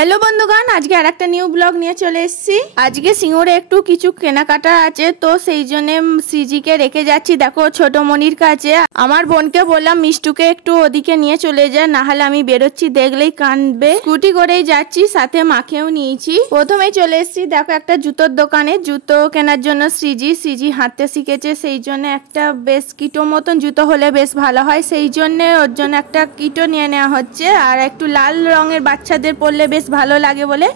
Hello बंधुगण आज के आरेकटा निउ ब्लग निये चले एसेछि। आज के सिंगुरे एकटू किछु केनाकाटा आछे तो सेई जन्य सीजी के रेखे जाচ্ছি। देखो छोटो मनिर काছে আমার বোনকে বললাম মিষ্টুকে একটু ওদিকে নিয়ে চলে যা, না হলে আমি বেরোচ্ছি দেখলেই কাঁদবে। স্কুটি করেই যাচ্ছি, সাথে মাকেও নিয়েছি। প্রথমেই চলে এসেছি দেখো একটা জুতোর দোকানে, জুতো কেনার জন্য সিজি হাঁটতে শিখেছে, সেই জন্য একটা বেশ কিটো মতন জুতো হলে বেশ ভালো হয়, সেই জন্য ওর জন্য একটা কিটো নিয়ে নেওয়া হচ্ছে। আর একটু লাল রঙের বাচ্চাদের পরলে বেশ ভালো লাগে বলে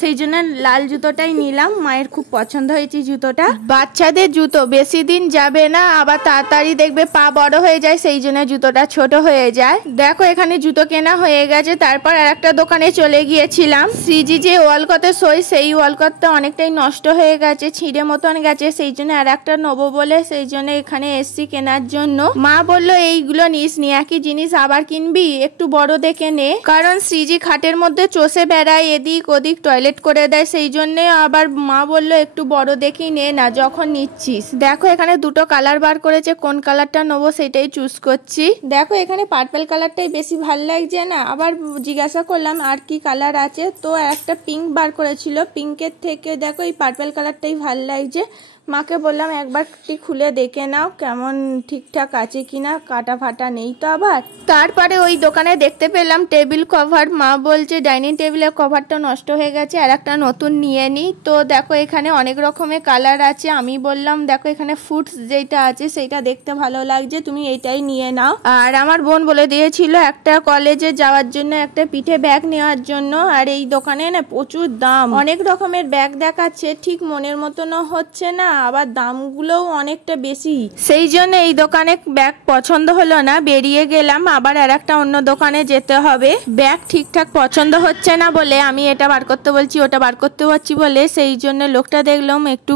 সেই জন্য লাল জুতোটাই নিলাম। মায়ের খুব পছন্দ হয়েছে জুতোটা। বাচ্চাদের জুতো বেশি দিন যাবে না, আবার তাড়াতাড়ি দেখবে পা বড় হয়ে যায়, সেই জন্য জুতোটা ছোট হয়ে যায়। দেখো এখানে জুতো কেনা হয়ে গেছে। তারপর আর একটা দোকানে চলে গিয়েছিলাম। সিজি যে ওয়ালকতে সই সেই ওয়ালকতটা অনেকটাই নষ্ট হয়ে গেছে, ছিঁড়ে মতন গেছে, সেই জন্য আর একটা নেবো বলে সেই জন্য এখানে এসছি কেনার জন্য। মা বললো এইগুলো নিস নি, একই জিনিস আবার কিনবি, একটু বড় দেখে নে, কারণ সিজি খাটের মধ্যে চষে বেড়ায়, এদিক ওদিক টয়লেট করে দেয়, সেই জন্য আবার মা বললো একটু বড় দেখি নে না যখন নিচ্ছিস। দেখো এখানে দুটো কালার বার করেছে, কোন কালারটা নেবো সেটাই চুজ করছি। দেখো এখানে পার্পল কালারটাই বেশি ভালো লাগছে না, আবার জিজ্ঞাসা করলাম আর কি কালার আছে, তো একটা পিঙ্ক বার করেছিল, পিঙ্কের থেকে দেখো এই পার্পল কালারটাই ভালো লাগছে। মাকে বললাম একবার খুলে দেখে নাও কেমন ঠিকঠাক আছে কিনা, কাটা ফাটা নেই তো আবার। তারপরে ওই দোকানে দেখতে পেলাম টেবিল কভার। মা বলছে ডাইনিং টেবিলের কভারটা নষ্ট হয়ে গেছে, আর একটা নতুন নিয়ে নিই। তো দেখো এখানে অনেক রকমের কালার আছে, আমি বললাম দেখো এখানে ফুডস যেটা আছে সেইটা দেখতে ভালো লাগছে, তুমি এইটাই নিয়ে নাও। আর আমার বোন বলে দিয়েছিল একটা কলেজে যাওয়ার জন্য একটা পিঠে ব্যাগ নেওয়ার জন্য। আর এই দোকানে না প্রচুর দাম, অনেক রকমের ব্যাগ দেখাচ্ছে, ঠিক মনের মতনও হচ্ছে না, আবার দামগুলোও অনেকটা বেশি, সেই জন্য এই দোকানে ব্যাগ পছন্দ হলো না, বেরিয়ে গেলাম। আবার আর একটা অন্য দোকানে যেতে হবে। ব্যাগ ঠিকঠাক পছন্দ হচ্ছে না বলে আমি এটা বার করতে বলছি, ওটা বার করতে বলছি বলে সেই জন্য লোকটা দেখলাম একটু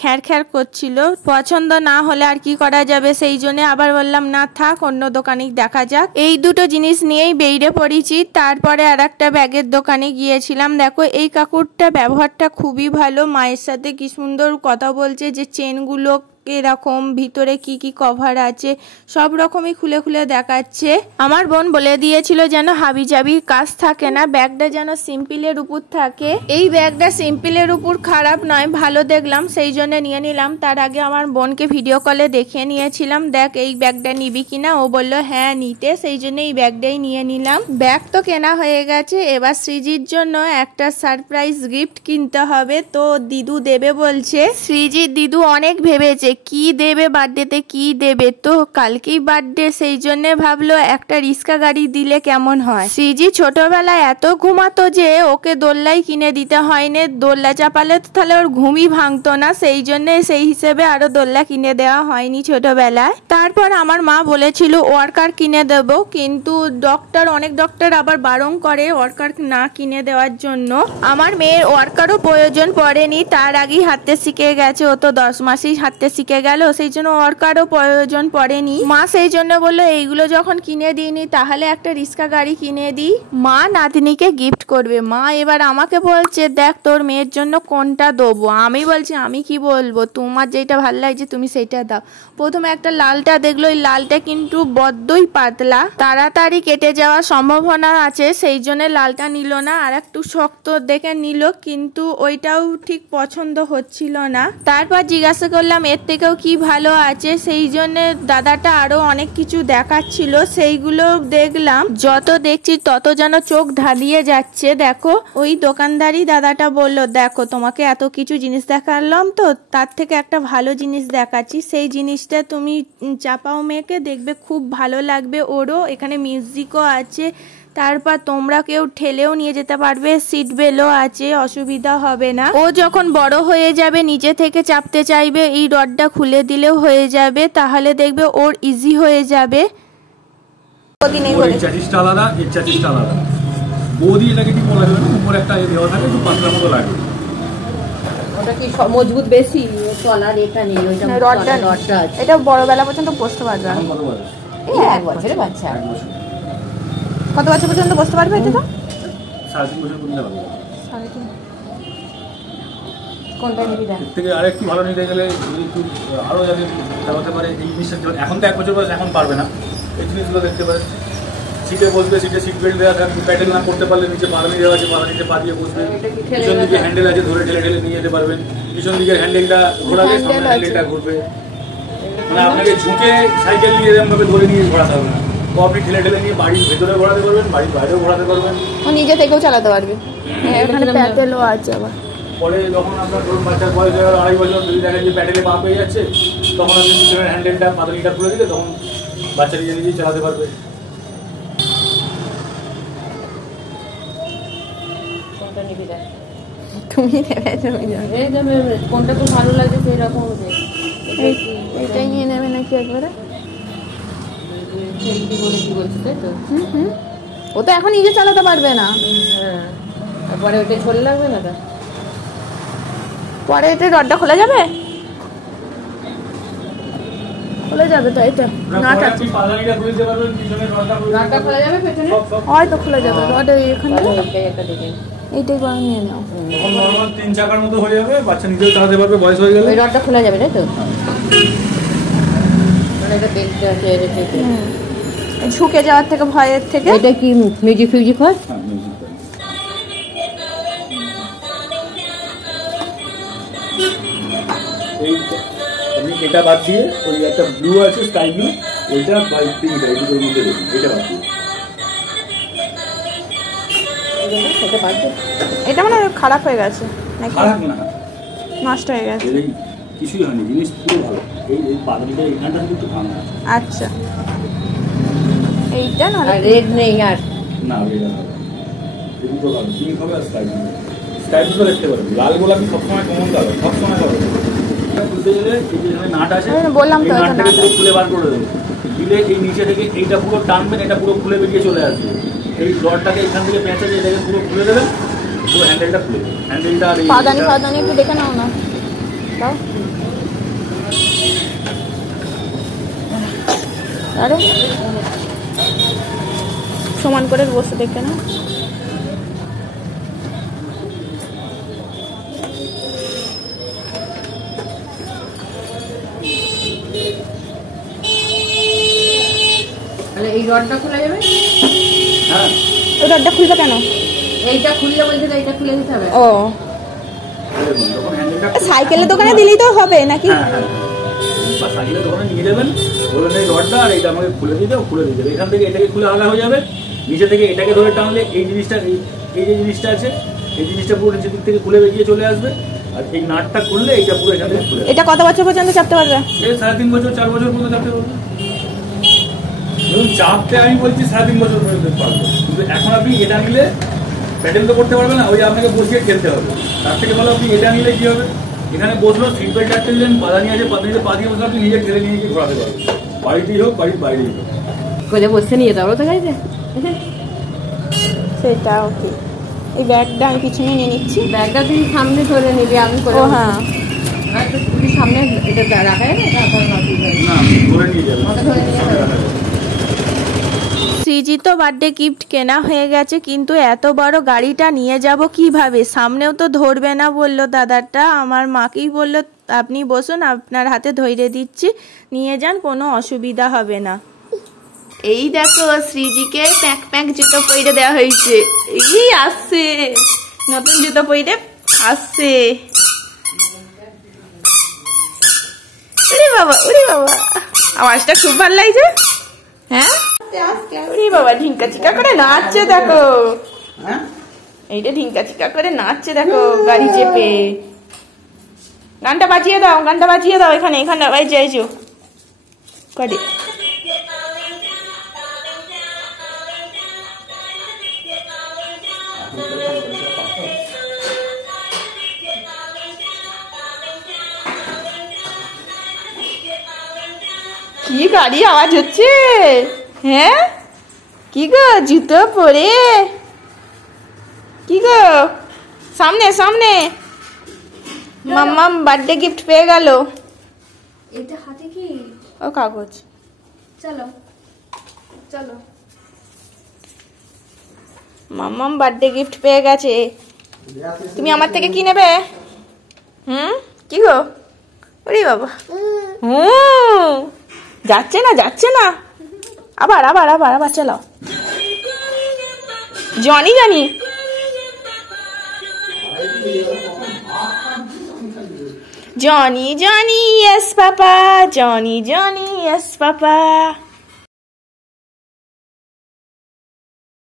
খ্যার করছিল, পছন্দ না হলে আর কি করা যাবে, সেই জন্য আবার বললাম না থাক অন্য দোকানে দেখা যাক। এই দুটো জিনিস নিয়েই বেরিয়ে পড়েছি। তারপরে আর একটা ব্যাগের দোকানে গিয়েছিলাম। দেখো এই কাকুরটা ব্যবহারটা খুবই ভালো, মায়ের সাথে কি সুন্দর কথা বলছে, যে চেনগুলো এরকম ভিতরে কি কি কভার আছে সব রকমই খুলে খুলে দেখাচ্ছে। আমার বোন বলে দিয়েছিল যেন হাবি জাবি কাজ থাকে না, ব্যাগটা যেন সিম্পলের উপর থাকে। এই ব্যাগটা সিম্পলের উপর খারাপ নয়, ভালো দেখলাম সেই জন্য নিয়ে নিলাম। তার আগে আমার বোনকে ভিডিও কলে দেখিয়ে নিয়েছিলাম, দেখ এই ব্যাগটা নিবি কিনা, ও বললো হ্যাঁ নিতে, সেই জন্য এই ব্যাগটাই নিয়ে নিলাম। ব্যাগ তো কেনা হয়ে গেছে, এবার সৃজির জন্য একটা সারপ্রাইজ গিফট কিনতে হবে, তো দিদু দেবে বলছে। সৃজির দিদু অনেক ভেবেছে কি দেবে, বার্থডেতে কি দেবে, তো কালকেই বার্থডে, সেই জন্য ভাবলো একটা রিক্সা গাড়ি দিলে কেমন হয়। সিজি ছোটবেলায় এত ঘুমাতো যে ওকে দোল্লাই কিনে দিতে হয়নি, দোল্লা চাপালে তো তাহলে ওর ঘুমই ভাঙতো না, সেই জন্য সেই হিসেবে আরো দোল্লা কিনে দেওয়া হয়নি ছোটবেলায়। তারপর আমার মা বলেছিল ওয়ার্কার কিনে দেবো, কিন্তু অনেক ডক্টর আবার বারণ করে ওয়ার্কার না কিনে দেওয়ার জন্য। আমার মেয়ের ওয়ার্কারও প্রয়োজন পড়েনি, তার আগেই হাঁটতে শিখে গেছে, ও তো 10 মাসেই হাঁটতে শিখে গেল, সেই জন্য ওয়ার্কারও প্রয়োজন পড়েনি। মা সেই জন্য বললো এইগুলো যখন কিনে দিইনি তাহলে একটা রিক্সা গাড়ি কিনে দিই, মা নাতনিকে গিফট করবে। মা এবার আমাকে বলছে দেখ তোর মেয়ের জন্য কোনটা দেবো, আমি বলছি আমি কি বলবো, তোমার যেটা ভালো লাগছে তুমি সেইটা দাও। প্রথমে একটা লালটা দেখলো, এই লালটা কিন্তু বড্ডই পাতলা, তাড়াতাড়ি কেটে যাওয়ার সম্ভাবনা আছে, সেই জন্য লালটা নিল না, আর একটু শক্ত দেখে নিল, কিন্তু ওইটাও ঠিক পছন্দ হচ্ছিল না। তারপর জিজ্ঞাসা করলাম এর থেকেও কি ভালো আছে, সেই জন্য দাদাটা আরো অনেক কিছু দেখাচ্ছিল, সেইগুলো দেখলাম, যত দেখছি তত যেন চোখ ধাঁধিয়ে যাচ্ছে। দেখো ওই দোকানদারি দাদাটা বলল দেখো তোমাকে এত কিছু জিনিস দেখালাম তো তার থেকে একটা ভালো জিনিস দেখাচ্ছি, সেই জিনিসটা তুমি চাপাও মেয়েকে দেখবে খুব ভালো লাগবে, ওরও এখানে মিউজিকও আছে, তারপর তোমরা কেউ ঠেলেও নিয়ে যেতে পারবে, সিট বেলও আছে, অসুবিধা হবে না। ও যখন বড় হয়ে যাবে নিজে থেকে চাপতে চাইবে, এই রডটা খুলে দিলেও হয়ে যাবে, তাহলে দেখবে ওর ইজি হয়ে যাবে। মজবুত বেশি চলার এটা নেই, এটা বড় বেলা পর্যন্ত বসতে পারবে, এক বছরের বাচ্চা। কত বছর পর্যন্ত বসতে পারবে এটা? তো 3.5 বছর পর্যন্ত পারবে। 3.5 কোনটা নিবি দেখ, থেকে আরেকটু ভালো নিতে গেলে যদি একটু আরো যাবে চালাতে পারে, এই জিনিসটা এখন তো 1 বছর বয়স, এখন পারবে না, এই জিনিসগুলো দেখতে পারে। সিটে বসবে, সিটে সিট বেল্ট দেওয়া থাকবে, প্যাডেল না করতে পারলে নিচে পাদানি দেওয়া আছে, পাদানিতে পা দিয়ে বসবে। পিছন দিকে হ্যান্ডেল আছে, ধরে ঠেলে ঠেলে নিয়ে যেতে পারবেন। পিছন দিকের হ্যান্ডেলটা ঘোরাবে, সামনে হ্যান্ডেলটা ঘুরবে। মানে আপনাকে ঝুঁকে সাইকেল নিয়ে এরকম ভাবে ধরে নিয়ে ঘোরাতে হবে না। তো আপনি ঠেলে ঠেলে নিয়ে বাড়ির ভেতরে ঘোরাতে পারবেন, বাড়ির বাইরেও ঘোরাতে পারবেন, ও নিজে থেকেও চালাতে পারবে। এখানে প্যাডেলও আছে আবার। পরে যখন আপনার ধরুন বাচ্চার বয়স হয়ে গেল 2.5 বছর, যদি দেখেন যে প্যাডেলে পা পেয়ে যাচ্ছে, তখন আপনি পিছনের হ্যান্ডেলটা পাদানিটা খুলে দিলে তখন বাচ্চা নিজে নিজেই চালাতে পারবে। তুমি নেবে, তুমি যাবে। কোনটা খুব ভালো লাগছে সেই রকম এটাই নিয়ে নেবে নাকি একবারে? কি বলছি তাই তো? ও তো এখন নিজে চালাতে পারবে না। হ্যাঁ, তারপরে ওটা ছোট লাগবে না তো? পরে এটা রডটা খোলা যাবে, খোলা যাবে তো। এটা নাট আছে, পাদানিটা খুলে দিতে পারবেন, পিছনের রডটা খোলা যাবে পেছনে? হয়তো খোলা যাবে। রড এখানে এইটাই একটা দেখে এইটাই বরং নিয়ে নাও। তখন নরমাল 3 চাকার মতো হয়ে যাবে, বাচ্চা নিজেও চালাতে পারবে বয়স হয়ে গেলে। ওই রডটা খোলা যাবে তাই তো? মানে এটা দেখতে আছে, এটা ঠিক ঝুঁকে যাওয়ার থেকে, ভয়ের থেকে। এটা কি মিউজিক ফিউজিক হয়? হ্যাঁ, মিউজিক হয়। এই আপনি এটা বাদ দিয়ে ওই একটা ব্লু আছে, স্কাই ব্লু, ওইটা বা পিঙ্কটা এই দুটোর মধ্যে দেখুন, এটা বাদ দিয়ে। এটা মানে খারাপ হয়ে গেছে নাকি? খারাপ না, নষ্ট হয়ে গেছে? এই কিছুই হয়নি, জিনিস পুরো ভালো। এই পাদানিটা এইখানটা একটু ভাঙা আছে। আচ্ছা, এইটা না রেড নেই আর না, এটা ভালো। এই দুটো ভালো, পিঙ্ক হবে আর স্কাই ব্লু। স্কাই ব্লু দেখতে পারবেন, লাল গোলাপি সবসময় কমন কালার, সবসময় পাবেন। খুলতে গেলে এই যে এখানে নাট আছে, বললাম তো, এই এটা নাটটাকে নাট পুরো আছে। খুলে বার করে দেবেন। দিলে এই নিচে থেকে এইটা পুরো টানবেন, এটা পুরো খুলে বেরিয়ে চলে আসবে। এই রডটাকে এখান থেকে পেঁচে দিয়ে এটাকে পুরো খুলে দেবেন, পুরো হ্যান্ডেলটা খুলে দেবেন। হ্যান্ডেলটা আর এই পাদানি পাদানি একটু দেখে নাও না, দাও। আরে সমান করে বসে দেখে না। এই রডটা খোলা যাবে? হ্যাঁ, ওই রডটা খুলবে কেন? এইটা খুললে বলছে তো এইটা খুলে দিতে হবে। ও, যখন হ্যান্ডেলটা সাইকেলের দোকানে দিলেই তো হবে নাকি? হ্যাঁ হ্যাঁ, বা সাইকেলের দোকানে নিয়ে যাবেন, বলবেন এই রডটা আর এইটা আমাকে খুলে দিয়ে দাও, খুলে দিয়ে দেবে। এখান থেকে এটাকে খুলে আলাদা হয়ে যাবে। নিচে থেকে এটাকে ধরে টানলে এই জিনিসটা, এই যে জিনিসটা আছে, এই জিনিসটা পুরো নিচের দিক থেকে খুলে বেরিয়ে চলে আসবে। আর এই নাটটা খুললে এইটা পুরো এখান থেকে খুলে এটা কত বছর পর্যন্ত চাপতে পারবে? এই 3.5 বছর 4 বছর পর্যন্ত চাপতে পারবে। ধরুন চাপতে আমি বলছি 3.5 বছর পর্যন্ত পারবো, কিন্তু এখন আপনি এটা নিলে প্যাডেল তো করতে পারবেন না, ওই আপনাকে বসিয়ে খেলতে হবে। তার থেকে ভালো আপনি এটা নিলে কি হবে, এখানে বসলো, সিট বেল্ট আটকে দিলেন, পাদানি আছে, পাদানিতে পা দিয়ে বসলে আপনি নিজে ঠেলে নিয়ে গিয়ে ঘোরাতে পারবেন, বাড়িতেই হোক বাড়ির বাইরেই হোক। কোথায় বসে নিয়ে যাবো তো গাড়িতে? সেটা ওকে। এই ব্যাগটা আমি পিছনে নিয়ে নিচ্ছি। ব্যাগটা তুই সামনে ধরে নিবি, আমি করে। ও হ্যাঁ, তুই সামনে এটা রাখা যাবে? না, ধরে নিয়ে যাবেন। ধরে নিয়ে যাবে। শ্রীজি তো বার্থডে গিফট কেনা হয়ে গেছে, কিন্তু এত বড় গাড়িটা নিয়ে যাব কিভাবে? সামনেও তো ধরবে না বললো দাদাটা। আমার মাকেই বললো আপনি বসুন, আপনার হাতে ধরে দিচ্ছি, নিয়ে যান, কোনো অসুবিধা হবে না। এই দেখো শ্রীজিকে প্যাক প্যাক জুতো পরে দেওয়া হয়েছে। এই আসছে নতুন জুতো পরে আসছে। ওরে বাবা, ওরে বাবা, আওয়াজটা খুব ভালো লাগছে। হ্যাঁ, ওরে বাবা, ঢিঙ্কা চিকা করে নাচছে দেখো। এইটা ঢিঙ্কা চিকা করে নাচছে দেখো গাড়ি চেপে। গানটা বাজিয়ে দাও, গানটা বাজিয়ে দাও। এখানে এখানে যাইছো কদি। কি গাড়ি আওয়াজ হচ্ছে? হ্যাঁ, কি গো জুতো পরে? কি গো, সামনে সামনে মাম্মাম বার্থডে গিফট পেয়ে গেল। এটা হাতে কি? ও কাগজ। চলো চলো, মাম্মাম বার্থডে গিফট পেয়ে গেছে। তুমি আমার থেকে কি নেবে? কি গো? ওরে বাবা, যাচ্ছে না যাচ্ছে না, আবার আবার আবার আবার চালাও। Johnny Johnny Johnny Johnny, yes পাপা, জনি জনি, ইয়েস পাপা।